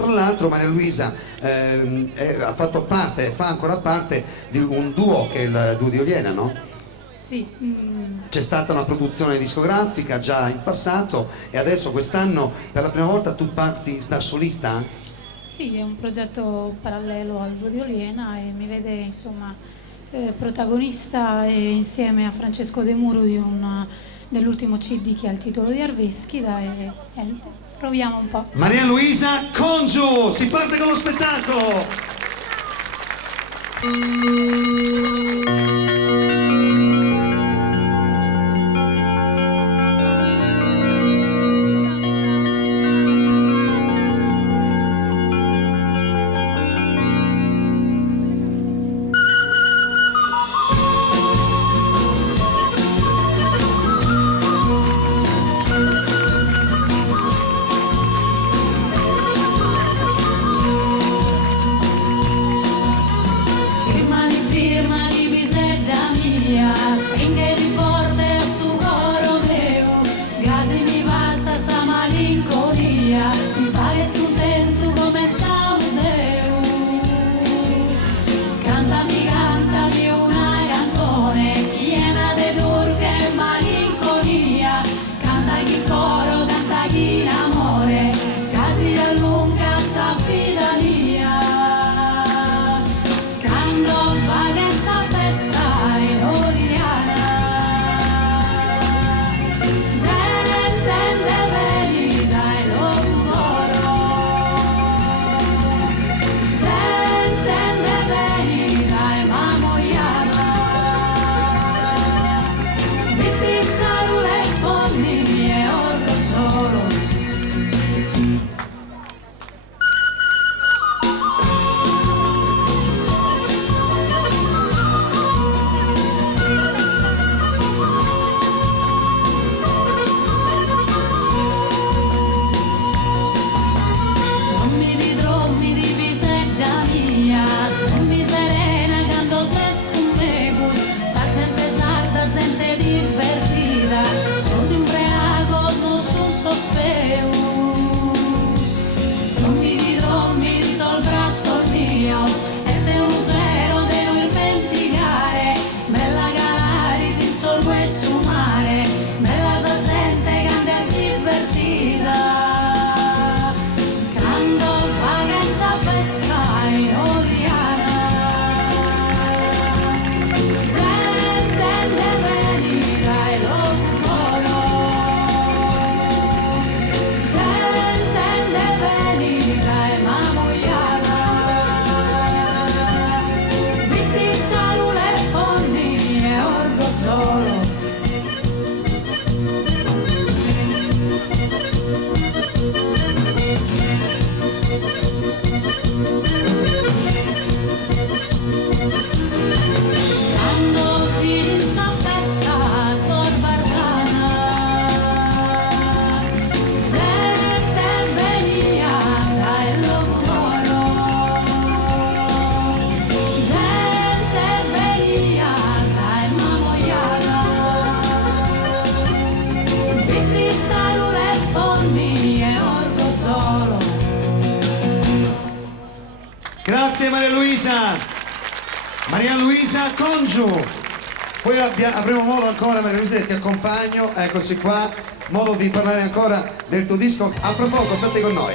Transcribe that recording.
Tra l'altro Maria Luisa ha fatto parte, fa ancora parte di un duo che è il duo di Oliena, no? Sì. C'è stata una produzione discografica già in passato e adesso quest'anno per la prima volta tu parti da solista? Sì, è un progetto parallelo al duo di Oliena e mi vede insomma protagonista insieme a Francesco De Muro dell'ultimo CD che ha il titolo di Arveschida e proviamo un po'. Maria Luisa Congiu, si parte con lo spettacolo! Stringe di porte a su coro meu, gasi mi passa sa malinconia, mi faresti un tento come Taudeu. Cantami una cantone, piena de dolce e malinconia, canta chi coro, canta chi l'amore, casi allunga sa vita mia. Canto vacanza festa in Oliana. Dormi sol brazzo mio, este un zero de no dimenticare, bella Canaris in sol questo mare, bella sa gente canta e divertita, canto vacanza festa in Oliana, gente venita e loro. Grazie Maria Luisa! Maria Luisa Congiu! Poi avremo modo ancora, Maria Luisa, ti accompagno, eccoci qua, modo di parlare ancora del tuo disco. A proposito, state con noi.